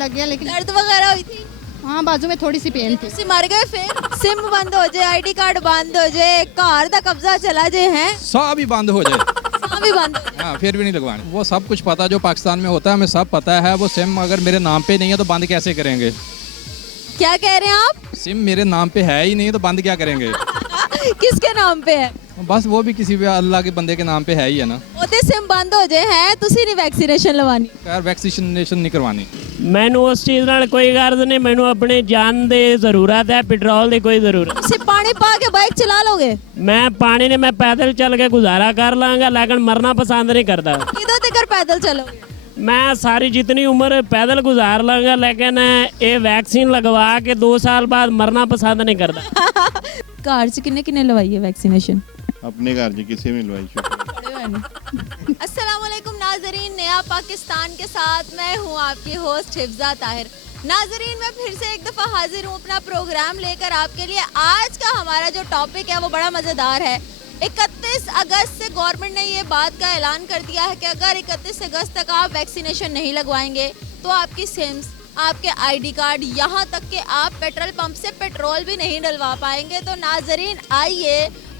लग गया लेकिन दर्द वगैरह हुई थी? हाँ बाजू में थोड़ी सी पेन थी। ਤੁਸੀਂ ਮਰ ਗਏ ਫਿਰ सिम बंद हो जाए आईडी कार्ड बंद हो जाए घर का कब्जा चला जाए हैं सब ही बंद हो जाए साह भी बंद हो जाए हाँ फिर भी नहीं लगवाने। वो सब कुछ पता जो पाकिस्तान में होता है हमें सब पता है। वो सिम अगर मेरे नाम पे नहीं है तो बंद कैसे करेंगे? क्या कह रहे हैं आप सिम मेरे नाम पे है ही नहीं तो बंद क्या करेंगे? किसके नाम पे है बस वो भी किसी भी अल्लाह के बंदे के नाम पे है ही है ना। ਉਹਦੇ सिम बंद हो जाए हैं ਤੁਸੀਂ ਨਹੀਂ ਵੈਕਸੀਨੇਸ਼ਨ ਲਵਾਨੀ यार वैक्सीनेशन नहीं करवानी। ਮੈਨੂੰ ਉਸ ਚੀਜ਼ ਨਾਲ ਕੋਈ ਗਰਜ਼ ਨਹੀਂ। ਮੈਨੂੰ ਆਪਣੀ ਜਾਨ ਦੀ ਜ਼ਰੂਰਤ ਹੈ, ਪੈਟਰੋਲ ਦੀ ਕੋਈ ਜ਼ਰੂਰਤ ਤੁਸੀਂ ਪਾਣੀ ਪਾ ਕੇ ਬਾਈਕ ਚਲਾ ਲੋਗੇ ਮੈਂ ਪਾਣੀ ਨੇ ਮੈਂ ਪੈਦਲ ਚੱਲ ਕੇ ਗੁਜ਼ਾਰਾ ਕਰ ਲਾਂਗਾ लेकिन मरना पसंद नहीं करता। ਕਿਦੋਂ ਤੱਕ ਪੈਦਲ ਚਲੋਗੇ मैं सारी जितनी उम्र पैदल गुजार लांगा लेकिन ये वैक्सीन लगवा के 2 साल बाद मरना पसंद नहीं करता। ਘਰ 'ਚ ਕਿੰਨੇ ਕਿੰਨੇ ਲਵਾਈ ਹੈ ਵੈਕਸੀਨੇਸ਼ਨ अपने घर जी किसी में लवाई। अस्सलाम वालेकुम नाजरीन, नया पाकिस्तान के साथ मैं हूँ आपकी होस्ट हिफ्जा ताहिर। नाजरीन मैं फिर से एक दफ़ा हाजिर हूँ अपना प्रोग्राम लेकर आपके लिए। आज का हमारा जो टॉपिक है वो बड़ा मज़ेदार है। 31 अगस्त से गवर्नमेंट ने ये बात का ऐलान कर दिया है कि अगर 31 अगस्त तक आप वैक्सीनेशन नहीं लगवाएंगे तो आपकी सिम्स, आपके आईडी कार्ड, यहाँ तक कि आप पेट्रोल पंप से पेट्रोल भी नहीं डलवा पाएंगे। तो नाजरीन आइए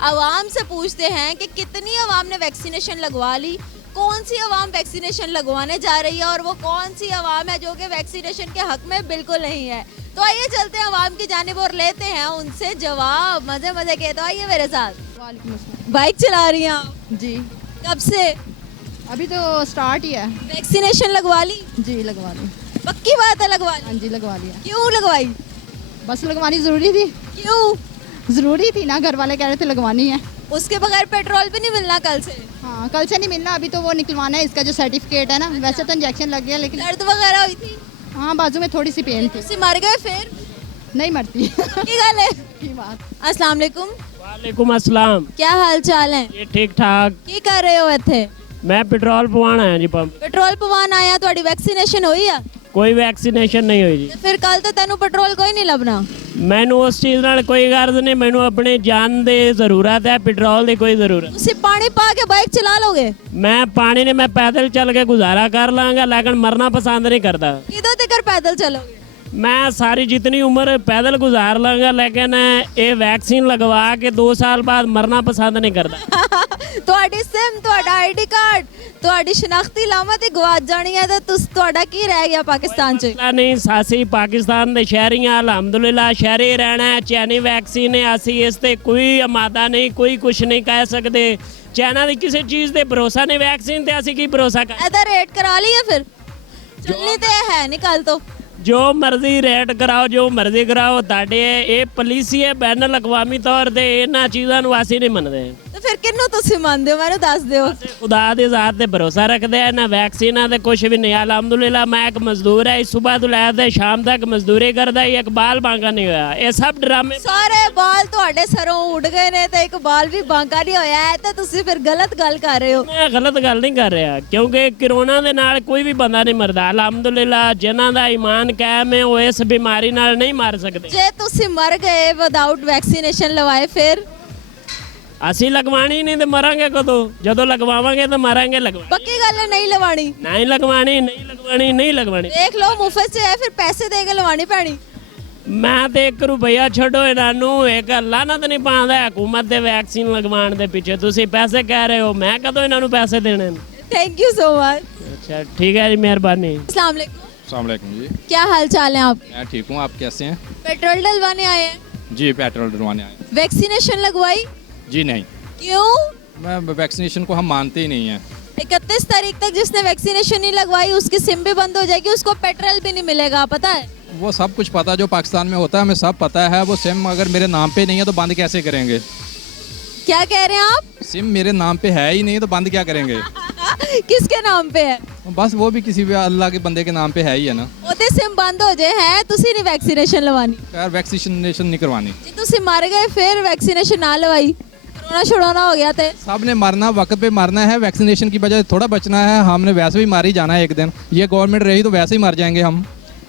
आवाम से पूछते हैं कि कितनी आवाम ने वैक्सीनेशन लगवा ली, कौन सी आवाम वैक्सीनेशन लगवाने जा रही है और वो कौन सी आवाम है जो कि वैक्सीनेशन के हक में बिल्कुल नहीं है। तो आइए चलते हैं आवाम की जानिब और लेते हैं उनसे जवाब मजे मजे के। तो आइए मेरे साथ। वालेकुम अस्सलाम। बाइक चला रही हैं आप? जी कब से अभी तो स्टार्ट ही है। वैक्सीनेशन लगवा ली? जी लगवा ली। पक्की बात है लगवा ली? हाँ जी लगवा लिया। क्यों लगवाई? बस लगवानी ज़रूरी थी। क्यों? ज़रूरी थी ना, घर वाले कह रहे थे लगवानी है। उसके बगैर पेट्रोल भी नहीं मिलना कल से? हाँ कल से नहीं मिलना, अभी तो वो निकलवाना है इसका जो सर्टिफिकेट है ना। वैसे तो इंजेक्शन लग गया लेकिन दर्द वगैरह हुई थी? हाँ बाजू में थोड़ी सी पेन थी। ਤੁਸੀਂ मर गए फिर? नहीं मरती की गल है? की बात। अस्सलाम वालेकुम, वालेकुम अस्सलाम। क्या हाल चाल है? ये ठीक ठाक। की कर रहे हो ਇੱਥੇ? मैं पेट्रोल पवाना है जी पंप। ਪੈਟਰੋਲ ਪਵਾਉਣ ਆਇਆ, ਤੁਹਾਡੀ ਵੈਕਸੀਨੇਸ਼ਨ ਹੋਈ ਆ? कोई वैक्सीनेशन नहीं हुई जी। ਤੇ ਫਿਰ ਕੱਲ ਤੋਂ ਤੈਨੂੰ ਪੈਟਰੋਲ ਕੋਈ ਨਹੀਂ ਲੱਭਣਾ। ਮੈਨੂੰ ਉਸ ਚੀਜ਼ ਨਾਲ ਕੋਈ ਗਰਜ਼ ਨਹੀਂ। ਮੈਨੂੰ ਆਪਣੀ ਜਾਨ ਦੀ ਜ਼ਰੂਰਤ ਹੈ, ਪੈਟਰੋਲ ਦੀ ਕੋਈ ਜ਼ਰੂਰਤ ਤੁਸੀਂ ਪਾਣੀ ਪਾ ਕੇ ਬਾਈਕ ਚਲਾ ਲੋਗੇ? मैं पानी ने मैं पैदल चल के गुजारा कर लांगा लेकिन मरना पसंद नहीं करता। ਕਿਦੋਂ ਤੱਕ ਪੈਦਲ ਚਲੋਗੇ? मैं सारी जितनी उम्र पैदल गुजार लांगा लेकिन ये वैक्सीन लगवा के 2 साल बाद मरना पसंद नहीं करता। ਤੁਹਾਡੀ ਸਿਮ, ਤੁਹਾਡਾ ਆਈਡੀ ਕਾਰਡ, ਤੁਹਾਡੀ ਸ਼ਨਾਖਤੀ ਲਾਮਤ ਹੀ ਗਵਾਚ ਜਾਣੀ ਹੈ ਤਾਂ ਤੁਹਾਡਾ ਕੀ ਰਹਿ ਗਿਆ ਪਾਕਿਸਤਾਨ 'ਚ? पता नहीं सासी पाकिस्तान ਦੇ ਸ਼ਹਿਰੀ ਆ ਅਲਹਮਦੁਲਿਲਾ ਸ਼ਹਿਰੀ ਰਹਿਣਾ ਹੈ। ਚੈਨੀ ਵੈਕਸੀਨ ਹੈ, ਅਸੀਂ ਇਸ ਤੇ ਕੋਈ ਅਮਾਦਾ ਨਹੀਂ, ਕੋਈ ਕੁਝ ਨਹੀਂ ਕਹਿ ਸਕਦੇ। ਚਾਈਨਾ ਦੀ ਕਿਸੇ ਚੀਜ਼ ਤੇ ਭਰੋਸਾ ਨਹੀਂ, ਵੈਕਸੀਨ ਤੇ ਅਸੀਂ ਕੀ ਭਰੋਸਾ ਕਰ। ਇਹਦਾ ਰੇਟ ਕਰਾ ਲਈਏ ਫਿਰ? ਚੱਲਣੀ ਤੇ ਹੈ ਨਹੀਂ ਕੱਲ ਤੋਂ। ਜੋ ਮਰਜ਼ੀ ਰੇਟ ਕਰਾਓ, ਜੋ ਮਰਜ਼ੀ ਕਰਾਓ। ਤੁਹਾਡੇ ਇਹ ਪਾਲਿਸੀ ਹੈ ਬੈਨ ਅਲ-ਅਕਵਾਮੀ ਤੌਰ ਤੇ, ਇਹਨਾਂ ਚੀਜ਼ਾਂ ਨੂੰ ਅਸੀਂ ਨਹੀਂ ਮੰਨਦੇ। ਤੇ ਫਿਰ ਕਿਹਨੂੰ ਤੁਸੀਂ ਮੰਨਦੇ ਹੋ ਮੈਨੂੰ ਦੱਸ ਦਿਓ। ਅਸੀਂ ਖੁਦਾ ਦੀ ਜ਼ਾਤ ਤੇ ਭਰੋਸਾ ਰੱਖਦੇ ਆ ਨਾ। ਵੈਕਸੀਨਾਂ ਤੇ ਕੁਝ ਵੀ ਨਹੀਂ। ਅਲਹਮਦੁਲਿਲਾ ਮੈਂ ਇੱਕ ਮਜ਼ਦੂਰ ਹੈ, ਸਵੇਰ ਤੋਂ ਲੈ ਕੇ ਸ਼ਾਮ ਤੱਕ ਮਜ਼ਦੂਰੀ ਕਰਦਾ, ਇੱਕ ਬਾਲ ਬਾਂਗਾ ਨਹੀਂ ਹੋਇਆ। ਇਹ ਸਭ ਡਰਾਮੇ। ਸਾਰੇ ਬਾਲ ਤੁਹਾਡੇ ਸਰੋਂ ਉੱਡ ਗਏ ਨੇ ਤੇ ਇੱਕ ਬਾਲ ਵੀ ਬਾਂਕਾ ਨਹੀਂ ਹੋਇਆ ਹੈ ਤਾਂ ਤੁਸੀਂ ਫਿਰ ਗਲਤ ਗੱਲ ਕਰ ਰਹੇ ਹੋ। ਮੈਂ ਗਲਤ ਗੱਲ ਨਹੀਂ ਕਰ ਰਿਹਾ ਕਿਉਂਕਿ ਕਰੋਨਾ ਦੇ ਨਾਲ ਕੋਈ ਵੀ ਬੰਦਾ ਨਹੀਂ ਮਰਦਾ। ਅਲਹਮਦੁਲਿਲਾ ਜਿਨ੍ਹਾਂ ਦਾ ਈਮਾਨ ਕਾਇਮ ਹੈ ਉਹ ਇਸ ਬਿਮਾਰੀ ਨਾਲ ਨਹੀਂ ਮਰ ਸਕਦੇ। ਜੇ ਤੁਸੀਂ ਮਰ ਗਏ ਵਿਦਆਊਟ ਵੈਕਸੀਨੇਸ਼ਨ ਲਵਾਏ ਫਿਰ? ਅਸੀਂ ਲਗਵਾਣੀ ਨਹੀਂ ਤੇ ਮਰਾਂਗੇ ਕਦੋਂ? ਜਦੋਂ ਲਗਵਾਵਾਂਗੇ ਤਾਂ ਮਰਾਂਗੇ। ਪੱਕੀ ਗੱਲ ਹੈ ਨਹੀਂ ਲਵਾਣੀ? ਨਹੀਂ ਲਗਵਾਣੀ, ਨਹੀਂ ਲਗਵਾਣੀ, ਨਹੀਂ ਲਗਵਾਣੀ। ਦੇਖ ਲਓ ਮੁਫਤ 'ਚ ਹੈ, ਫਿਰ ਪੈਸੇ ਦੇ ਕੇ ਲਵਾਣੀ ਪੈਣੀ। ਮੈਂ ਤੇ 1 ਰੁਪਈਆ ਛੱਡੋ ਇਹਨਾਂ ਨੂੰ, ਇੱਕ ਲਾਨਤ ਨਹੀਂ ਪਾਉਂਦਾ ਹਕੂਮਤ ਦੇ ਵੈਕਸੀਨ ਲਗਵਾਉਣ ਦੇ ਪਿੱਛੇ। ਤੁਸੀਂ ਪੈਸੇ ਕਹਿ ਰਹੇ ਹੋ, ਮੈਂ ਕਦੋਂ ਇਹਨਾਂ ਨੂੰ ਪੈਸੇ ਦੇਣੇ ਨੇ? Thank you so much. अच्छा ठीक है जी, मेहरबानी। अस्सलाम वालेकुम। अस्सलाम वालेकुम जी। क्या हाल चाल है आपके? मैं ठीक हूँ, आप कैसे हैं? पेट्रोल डलवाने आए हैं? जी पेट्रोल डलवाने आए। वैक्सीनेशन लगवाई? जी नहीं, क्यों? मैं वैक्सीनेशन को हम मानते ही नहीं हैं। 31 तारीख तक जिसने वैक्सीनेशन नहीं लगवाई उसकी सिम भी बंद हो जाएगी, उसको पेट्रोल भी नहीं मिलेगा, पता है? वो सब कुछ पता जो पाकिस्तान में होता है हमें सब पता है। वो सिम अगर मेरे नाम पे नहीं है तो बंद कैसे करेंगे? क्या कह रहे हैं आप? सिम मेरे नाम पे है ही नहीं तो बंद क्या करेंगे? किसके नाम पे है? बस वो भी किसी भी अल्लाह के बंदे के नाम पे है ही है ना। ਉਹਦੇ ਸਿਮ ਬੰਦ ਹੋ ਜਾਏ ਹੈ ਤੁਸੀਂ ਨਹੀਂ ਵੈਕਸੀਨੇਸ਼ਨ ਲਵਾਨੀ? यार वैक्सीनेशन नहीं करवानी। ਜੇ ਤੁਸੀਂ ਮਰ ਗਏ ਫਿਰ ਵੈਕਸੀਨੇਸ਼ਨ ਨਾ ਲਵਾਈ, कोरोना छुड़ाना हो गया थे। सब ने मरना, वक्त पे मरना है। वैक्सीनेशन की वजह से थोड़ा बचना है। हमने वैसे भी मार ही जाना है एक दिन। ये गवर्नमेंट रही तो वैसे ही मर जाएंगे हम।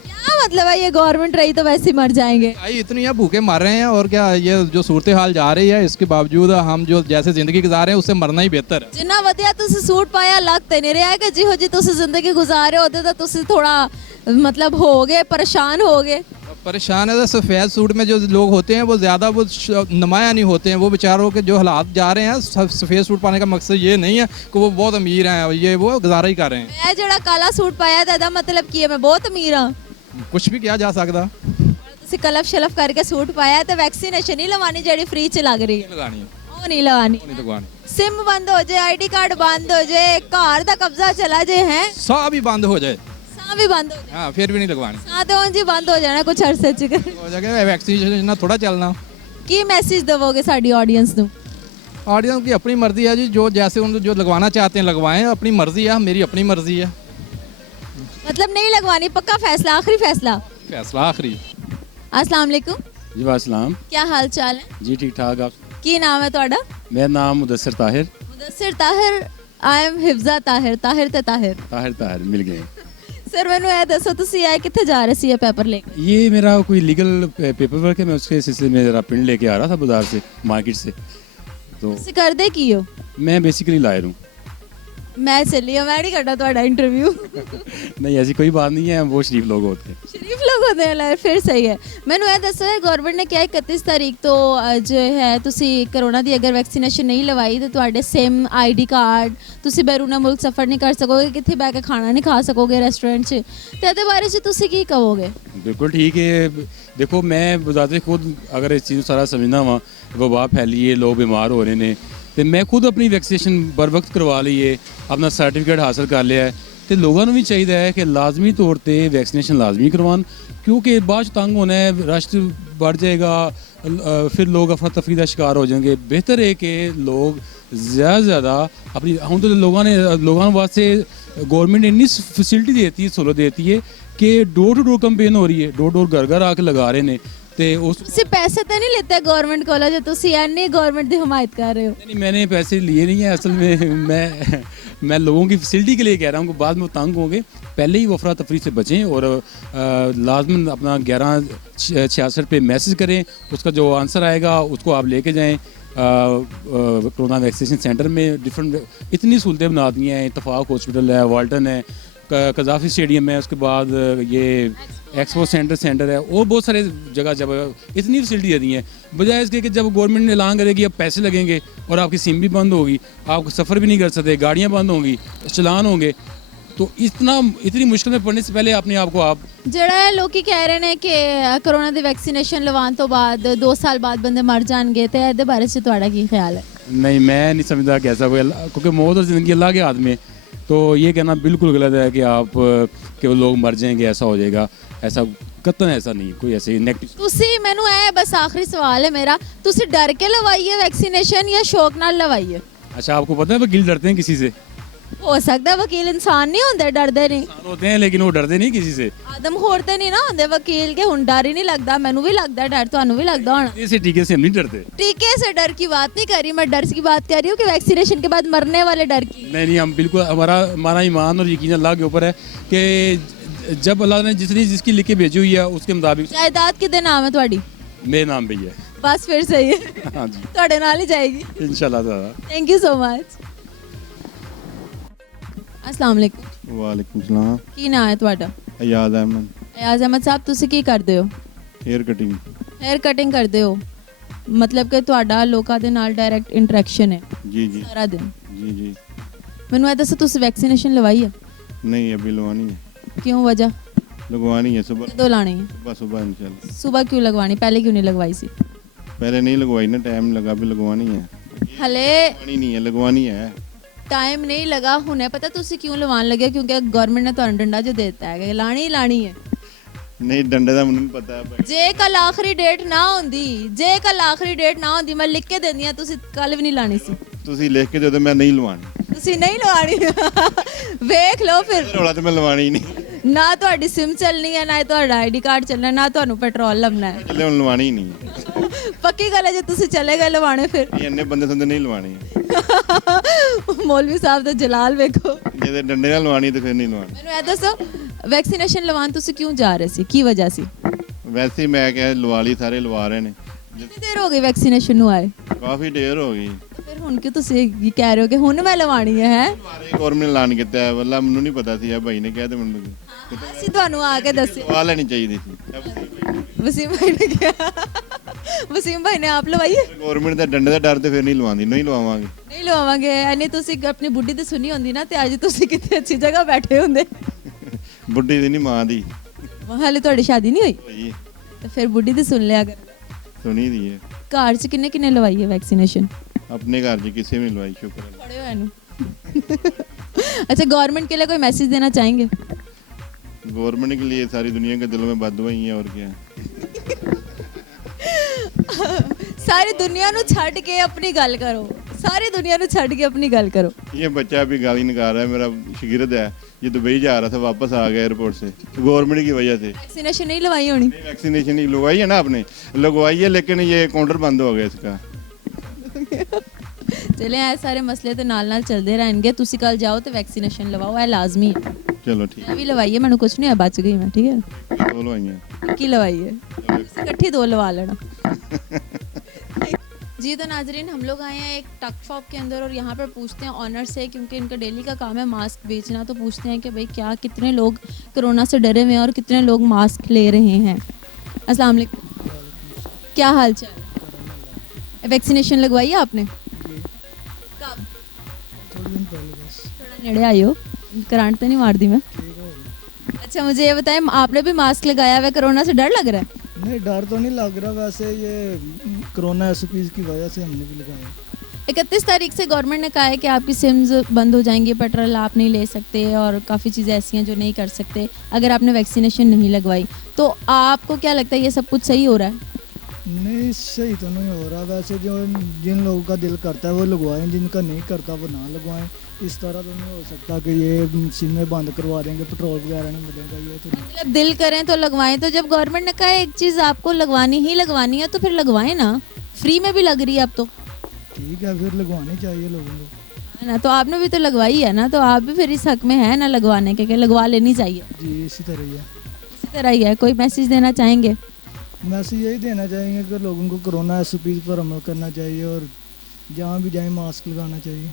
क्या मतलब है ये गवर्नमेंट रही तो वैसे ही मर जाएंगे? भाई इतनी है भूखे मर रहे हैं और क्या, ये जो सूरत हाल जा रही है इसके बावजूद हम जो जैसे ज़िंदगी गुजार रहे हैं उससे मरना ही बेहतर है। जिन्ना वधिया तुसी सूट पाया लग ते नहीं रहा कि जिहो जी तुसी जिंदगी गुजार रहे होते तो तुसी थोड़ा मतलब हो गए, परेशान हो गए। परेशान है तो सफ़ेद सूट में जो लोग होते हैं वो ज़्यादा वो नुमाया नहीं होते हैं, वो बेचारों के जो हालात जा रहे हैं, सफ़ेद सूट पाने का मकसद ये नहीं है कि वो बहुत अमीर हैं, ये वो गुजारा ही कर रहे हैं। मैं जड़ा काला सूट पाया था मतलब की है मैं बहुत अमीर हाँ? कुछ भी किया जा सकता। तुसी कलफ शलफ करके सूट पाया तो वैक्सीनेशन नहीं लवानी जड़ी फ्री च लग रही है? लगानी है, वो नहीं लवानी। नहीं लगवानी। सिम बंद हो जाए, आईडी कार्ड बंद हो जाए, घर का कब्जा चला जाए, हैं सब ही बंद हो जाए, साह भी बंद हो जाए, हाँ फिर भी नहीं लगवानी। साह तो जी बंद हो जाना कुछ अरसे च। हो जाएगा वैक्सीनेशन थोड़ा चलना। की मैसेज दवोगे साडी ऑडियंस ਨੂੰ? ऑडियंस की अपनी मर्जी है जी, जो जैसे उन जो लगवाना चाहते हैं लगवाएं, अपनी मर्जी है, मेरी अपनी मर्जी है। मतलब नहीं लगवानी, पक्का फैसला, आखिरी फैसला? फैसला आखिरी। अस्सलाम वालेकुम, जी वासलाम क्या हाल चाल है? जी ठीक ठाक। आप? की नाम है ਤੁਹਾਡਾ? मेरा नाम मुदस्सिर ताहिर। मुदस्सिर ताहिर, आई एम हिफ्जा ताहिर, ताहिर ते ताहिर। ताहिर ताहिर मिल गए। सर मैंने ਇਹ ਦੱਸੋ ਤੁਸੀਂ ਆਏ ਕਿੱਥੇ ਜਾ ਰਹੇ ਸੀ ਇਹ पेपर लेके? ये मेरा कोई लीगल पेपर वर्क है, मैं उसके सिलसिले में ज़रा पिंड लेके आ रहा था बाजार से, मार्केट से। तो ਤੁਸੀਂ ਕਰਦੇ ਕੀ ਹੋ? मैं बेसिकली लायर हूँ। मैं चली हूं, मैं नहीं करना ਤੁਹਾਡਾ इंटरव्यू। नहीं ऐसी कोई बात नहीं है, हम वो शरीफ लोग होते हैं। शरीफ लोग होते हैं लायर, फिर सही है। ਮੈਨੂੰ ਇਹ ਦੱਸੋ ਗਵਰਨਮੈਂਟ ਨੇ ਕਿਹਾ 31 ਤਾਰੀਖ ਤੋਂ ਜੋ ਹੈ ਤੁਸੀਂ ਕਰੋਨਾ ਦੀ ਅਗਰ ਵੈਕਸੀਨੇਸ਼ਨ ਨਹੀਂ ਲਵਾਈ ਤਾਂ ਤੁਹਾਡੇ ਸਿਮ ਆਈਡੀ ਕਾਰਡ, ਤੁਸੀਂ ਬੈਰੂਨਾ ਮੁਲਕ ਸਫ਼ਰ ਨਹੀਂ ਕਰ ਸਕੋਗੇ, ਕਿੱਥੇ ਬੈ ਕੇ ਖਾਣਾ ਨਹੀਂ ਖਾ ਸਕੋਗੇ ਰੈਸਟੋਰੈਂਟ 'ਚ, ਤੇ ਇਹਦੇ ਬਾਰੇ 'ਚ ਤੁਸੀਂ ਕੀ ਕਹੋਗੇ? बिल्कुल ठीक है। देखो मैं बजाते खुद अगर इस चीज़ को सारा समझना वा, वबा फैली है, लोग बीमार हो रहे हैं, तो मैं खुद अपनी वैक्सीनेशन बर वक्त करवा ली है, अपना सर्टिफिकेट हासिल कर लिया है। तो लोगों को भी चाहिए है कि लाजमी तौर पर वैक्सीनेशन लाजमी करवान, क्योंकि बाद च तंग होना है, रश बढ़ जाएगा, फिर लोग अफरा तफरी का शिकार हो जाएंगे। बेहतर है कि लोग ज़्यादा से ज़्यादा अपनी, हम तो लोगों वास्ते गवर्नमेंट इन्नी फैसिलिटी देती है, सहूलत देती है कि डोर टू डोर कंपेन हो रही है, डोर डोर घर घर आके लगा रहे हैं। तो उस ਤੁਸੀਂ ਪੈਸੇ ਤਾਂ ਨਹੀਂ ਲਿੱਤੇ ਗਵਰਨਮੈਂਟ ਕੋਲੋਂ ਜੇ ਤੁਸੀਂ ਐਨੀ ਗਵਰਨਮੈਂਟ ਦੀ ਹਮਾਇਤ ਕਰ ਰਹੇ ਹੋ? नहीं, मैंने पैसे लिए नहीं है असल में। मैं लोगों की फैसिलिटी के लिए कह रहा हूँ कि बाद में वो तंग होंगे, पहले ही वो अफरा तफरी से बचें और लाजमन अपना 1166 पे मैसेज करें, उसका जो आंसर आएगा उसको आप लेके जाएं। कोरोना वैक्सीनेशन सेंटर में डिफरेंट इतनी सहूलतें बना दी हैं, इत्तफाक हॉस्पिटल है, वाल्टन है, कजाफी स्टेडियम है, उसके बाद ये एक्सपो सेंटर है, और बहुत सारे जगह जब इतनी फैसिलिटी दे दी हैं, बजाय इसके कि जब गवर्नमेंट ने ऐलान करेगी अब पैसे लगेंगे और आपकी सिम भी बंद होगी, आप सफ़र भी नहीं कर सकते, गाड़ियाँ बंद होंगी, चलान होंगे, तो इतनी मुश्किल में पड़ने से पहले अपने आप को आप ਜਿਹੜਾ ਲੋਕੀ ਕਹਿ ਰਹੇ ਨੇ ਕਿ ਕਰੋਨਾ ਦੀ ਵੈਕਸੀਨੇਸ਼ਨ ਲਵਾਉਣ ਤੋਂ ਬਾਅਦ 2 ਸਾਲ ਬਾਅਦ ਬੰਦੇ ਮਰ ਜਾਣਗੇ, ਤੇ ਇਹਦੇ ਬਾਰੇ 'ਚ ਤੁਹਾਡਾ ਕੀ ਖਿਆਲ ਹੈ? नहीं, मैं नहीं समझता कि ऐसा कोई, क्योंकि मौत और ज़िंदगी अल्लाह के हाथ में, तो ये कहना बिल्कुल गलत है कि आप कि वो लोग मर जाएंगे, ऐसा हो जाएगा, ऐसा कतन ऐसा नहीं, कोई ऐसे नेगेटिव। ਤੁਸੀਂ ਮੈਨੂੰ ਇਹ ਬਸ ਆਖਰੀ ਸਵਾਲ ਹੈ ਮੇਰਾ, ਤੁਸੀਂ ਡਰ ਕੇ ਲਵਾਈ ਹੈ ਵੈਕਸੀਨੇਸ਼ਨ ਜਾਂ ਸ਼ੌਕ ਨਾਲ ਲਵਾਈ ਹੈ? अच्छा आपको पता है वकील डरते हैं किसी से? ਹੋ ਸਕਦਾ ਵਕੀਲ ਇਨਸਾਨ ਨਹੀਂ ਹੁੰਦੇ, ਡਰਦੇ ਨਹੀਂ? इंसान होते हैं लेकिन वो डरते नहीं किसी से। ਆਦਮ ਖੋਰ ਤੇ ਨਹੀਂ ਨਾ ਹੁੰਦੇ ਵਕੀਲ ਕੇ, ਹੁਣ ਡਰ ਹੀ ਨਹੀਂ ਲੱਗਦਾ? ਮੈਨੂੰ ਵੀ ਲੱਗਦਾ ਡਰ, ਤੁਹਾਨੂੰ ਵੀ ਲੱਗਦਾ ਹੋਣਾ। ऐसे टीके से हम नहीं डरते। टीके से डर की बात नहीं कर रही मैं, डर की बात कर रही हूँ कि वैक्सीनेशन के बाद मरने वाले डर की। नहीं, हम बिल्कुल, हमारा ईमान और यकीन अल्लाह के ऊपर है कि जब अल्लाह ने जिसकी लिख के भेजी हुई है उसके मुताबिक। जायदाद किदे नाम है ਤੁਹਾਡੀ? मेरे नाम पे ही है। बस फिर सही है, हाँ जी, ਤੁਹਾਡੇ ਨਾਲ ਹੀ ਜਾਏਗੀ। इंशाल्लाह ताला। Thank you so much. अस्सलाम वालेकुम, ਵਾਲੇਕੁਮ ਸਲਾਮ। ਕੀ ਨਾਮ ਹੈ ਤੁਹਾਡਾ? ਆਜ਼ਾਦ ਅਹਿਮਦ। ਅਯਾਜ਼ ਅਹਿਮਦ ਸਾਹਿਬ, ਤੁਸੀਂ ਕੀ ਕਰਦੇ ਹੋ? Hair cutting. हेयर कटिंग ਕਰਦੇ ਹੋ, ਮਤਲਬ ਕਿ ਤੁਹਾਡਾ ਲੋਕਾਂ ਦੇ ਨਾਲ ਡਾਇਰੈਕਟ ਇੰਟਰੈਕਸ਼ਨ ਹੈ जी जी ਸਾਰਾ ਦਿਨ। जी जी। ਮੈਨੂੰ ਇਹ ਦੱਸੋ ਤੁਸੀਂ ਵੈਕਸੀਨੇਸ਼ਨ ਲਵਾਈ ਹੈ? नहीं अभी लगवानी है। ਕਿਉਂ, ਵਜ੍ਹਾ? लगवानी है सुबह ਕਦੋਂ ਲਾਣੀ ਹੈ? सुबह सुबह इंशाल्लाह। ਸੁਬਹ ਕਿਉਂ ਲਗਵਾਣੀ, ਪਹਿਲੇ ਕਿਉਂ ਨਹੀਂ ਲਗਵਾਈ ਸੀ? पहले नहीं लगवाई ना, टाइम लगा, भी लगवानी है। ਹਲੇ लगवानी नहीं है, लगवानी है। ਟਾਈਮ ਨਹੀਂ ਲਗਾ, ਹੁਣੇ ਪਤਾ ਤੁਸੀਂ ਕਿਉਂ ਲਵਾਉਣ ਲੱਗੇ? ਕਿਉਂਕਿ ਗਵਰਨਮੈਂਟ ਨੇ ਤੁਹਾਨੂੰ ਡੰਡਾ ਜੋ ਦੇ ਦਿੱਤਾ ਹੈ ਕਿ ਲਾਣੀ ਹੀ ਲਾਣੀ ਹੈ। नहीं डंडे का मैंने पता है। ਜੇ ਕੱਲ ਆਖਰੀ ਡੇਟ ਨਾ ਹੁੰਦੀ, ਮੈਂ ਲਿਖ ਕੇ ਦਿੰਦੀ ਆ, ਤੁਸੀਂ ਕੱਲ ਵੀ ਨਹੀਂ ਲਾਣੀ ਸੀ। ਤੁਸੀਂ ਲਿਖ ਕੇ ਦੇ ਦਿਓ, ਮੈਂ ਨਹੀਂ ਲਵਾਣੀ। ਤੁਸੀਂ ਨਹੀਂ ਲਵਾਣੀ ਵੇਖ ਲਓ ਫਿਰ। ਰੌਲਾ ਤੇ ਮੈਂ ਲਵਾਣੀ ਹੀ ਨਹੀਂ। ਨਾ ਤੁਹਾਡੀ ਸਿਮ ਚੱਲਣੀ ਹੈ, ਨਾ ਹੀ ਤੁਹਾਡਾ ਆਈਡੀ ਕਾਰਡ ਚੱਲਣਾ, ਨਾ ਤੁਹਾਨੂੰ ਪੈਟਰੋਲ ਲੱਭਣਾ ਹੈ। ਚੱਲੇ ਹੁਣ ਲਵਾਣੀ ਹੀ ਨਹੀਂ ਹੈ। ਪੱਕੀ ਗੱਲ ਹੈ, ਜੇ ਤੁਸੀਂ ਚਲੇ ਗਏ ਲਵਾਣੇ ਫਿਰ। ਇਹ ਇੰਨੇ ਬੰਦੇ ਸੰਦੇ ਨਹੀਂ ਲਵਾਣੀ ਹੈ। ਮੌਲਵੀ ਸਾਹਿਬ ਦਾ ਜਲਾਲ ਵੇਖੋ। ਜੇ ਡੰਡੇ ਨਾਲ ਲਵਾਣੀ ਤੇ ਫਿਰ ਨਹੀਂ ਲਵਾਣੀ। ਮੈਨੂੰ ਇਹ ਦੱਸੋ ਵੈਕਸੀਨੇਸ਼ਨ ਲਵਾਉਣ ਤੁਸੀਂ ਕਿਉਂ ਜਾ ਰਹੇ ਸੀ, ਕੀ ਵਜ੍ਹਾ ਸੀ? ਵੈਸੇ ਹੀ ਮੈਂ ਕਿਹਾ ਲਵਾ ਲਈ, ਸਾਰੇ ਲਵਾ ਰਹੇ ਨੇ। ਕਿੰਨੀ ਦੇਰ ਹੋ ਗਈ ਵੈਕਸੀਨੇਸ਼ਨ ਨੂੰ ਆਏ? ਕਾਫੀ ਦੇਰ ਹੋ ਗਈ। ਫਿਰ ਹੁਣ ਕਿਉਂ ਤੁਸੀਂ ਇਹ ਕਹਿ ਰਹੇ ਹੋ ਕਿ ਹੁਣ ਮੈਂ ਲਵਾਣੀ ਹੈ? ਗੌਰਮੈਂਟ ਨੇ ਐਲਾਨ ਕੀਤਾ ਹੈ, ਵੱਲਾ ਮੈਨੂੰ ਨਹੀਂ ਪਤਾ ਸੀ, ਇਹ ਭਾਈ ਨੇ ਕਿਹਾ ਤੇ ਮੈਨੂੰ ਅਸੀਂ ਤੁਹਾਨੂੰ ਆ ਕੇ ਦੱਸਿਆ। ਲਵਾ ਲੈਣੀ ਚਾਹੀਦੀ ਸੀ। ਵਸੀਮ ਭਾਈ ਨੇ ਕਿਹਾ, ਵਸੀਮ ਭਾਈ ਨੇ ਆਪ ਲਵਾਈ ਹੈ? ਗੌਰਮੈਂਟ ਦਾ ਡੰਡੇ ਦਾ ਡਰ ਤੇ ਫਿਰ ਨਹੀਂ ਲਵਾਉਂਦੀ, ਨਹੀਂ ਲਵਾਵਾਂਗੇ। ਨਹੀਂ ਲਵਾਵਾਂਗੇ, ਯਾਨੀ ਤੁਸੀਂ ਆਪਣੀ ਬੁੱਢੀ ਤੇ ਸੁਣੀ ਹੁੰਦੀ ਨਾ ਤੇ ਅੱਜ ਤੁਸੀਂ ਕਿਤੇ ਅੱਛੀ ਜਗ੍ਹਾ ਬੈਠੇ ਹੁੰਦੇ। ਬੁੱਢੀ ਦੀ ਨਹੀਂ, ਮਾਂ ਦੀ ਹਾਲੇ ਤੁਹਾਡੀ ਸ਼ਾਦੀ ਨਹੀਂ ਹੋਈ ਹੋਈ, ਤੇ ਫਿਰ ਬੁੱਢੀ ਦੀ ਸੁਣ ਲਿਆ ਕਰ। ਸੁਣੀ ਦੀ ਹੈ। ਘਰ 'ਚ ਕਿੰਨੇ ਕਿੰਨੇ ਲਵਾਈ ਹੈ ਵੈਕਸੀਨੇਸ਼ਨ? अपने घर जी किसी में नहीं लवाई, शुक्र है। पढ़े हुए नु। अच्छा, गवर्नमेंट के लिए कोई मैसेज देना चाहेंगे? गवर्नमेंट के लिए सारी दुनिया के दिलों में बददुआ ही है, और क्या सारी दुनिया नु छड़ के अपनी गल करो, सारी दुनिया नु छड़ के अपनी गल करो। ये बच्चा अभी गाली निकाल रहा है, मेरा शागिर्द है, ये दुबई जा रहा था, वापस आ गया एयरपोर्ट से गवर्नमेंट की वजह से। वैक्सीनेशन नहीं लगवाई होनी? वैक्सीनेशन नहीं लगवाई है ना आपने, लगवाई है, लेकिन ये काउंटर बंद हो गया इसका। चले ऐ सारे मसले तो नाल नाल चलते रहेंगे। तुसी कल जाओ तो वैक्सीनेशन लवाओ, है लाजमी है। चलो ठीक मैं भी लवाई है, मैंने कुछ नहीं है, बच गई मैं, ठीक है। है, दो लगवाइयाँ। की लवाई है, इकट्ठी 2 लवा लेना। जी तो नाजरीन, हम लोग आए हैं एक टक शॉप के अंदर और यहाँ पर पूछते हैं ऑनर से, क्योंकि इनका डेली का काम है मास्क बेचना, तो पूछते हैं कि भाई क्या कितने लोग कोरोना से डरे हुए हैं और कितने लोग मास्क ले रहे हैं। अस्सलाम वालेकुम, क्या हाल चाल? वैक्सीनेशन लगवाई है आपने? कब? थोड़ा नेड़े आई हो, करंट तो नहीं मार दी मैं? अच्छा, मुझे ये बताएं, आपने भी मास्क लगाया हुआ है, कोरोना से डर लग रहा है? नहीं, डर तो नहीं लग रहा, वैसे ये कोरोना एसओपीज की वजह से हमने भी लगाया। 31 तारीख से गवर्नमेंट ने कहा है कि आपकी सिम्स बंद हो जाएंगी, पेट्रोल आप नहीं ले सकते और काफ़ी चीज़ें ऐसी हैं जो नहीं कर सकते अगर आपने वैक्सीनेशन नहीं लगवाई। तो आपको क्या लगता है ये सब कुछ सही हो रहा है? नहीं, सही तो नहीं हो रहा। वैसे जो जिन लोगों का दिल करता है वो लगवाएं, जिनका नहीं करता वो ना लगवाएं। इस तरह तो नहीं हो सकता कि ये सिमें बंद करवा देंगे, पेट्रोल वगैरह नहीं मिलेगा, ये तो नहीं। मतलब दिल करें तो लगवाएं। तो जब गवर्नमेंट ने कहा है एक चीज़ आपको लगवानी ही लगवानी है तो फिर लगवाएं ना, फ्री में भी लग रही है अब तो। ठीक है, फिर लगवानी चाहिए लोगों को, है ना? तो आपने भी तो लगवाई है ना, तो आप भी फिर इस हक में है ना लगवाने के, लगवा लेनी चाहिए। जी इसी तरह ही है। इसी तरह ही है। कोई मैसेज देना चाहेंगे? मैसेज यही देना चाहेंगे कि लोगों को कोरोना एसओपीज पर अमल करना चाहिए और जहाँ भी जाएं मास्क लगाना चाहिए।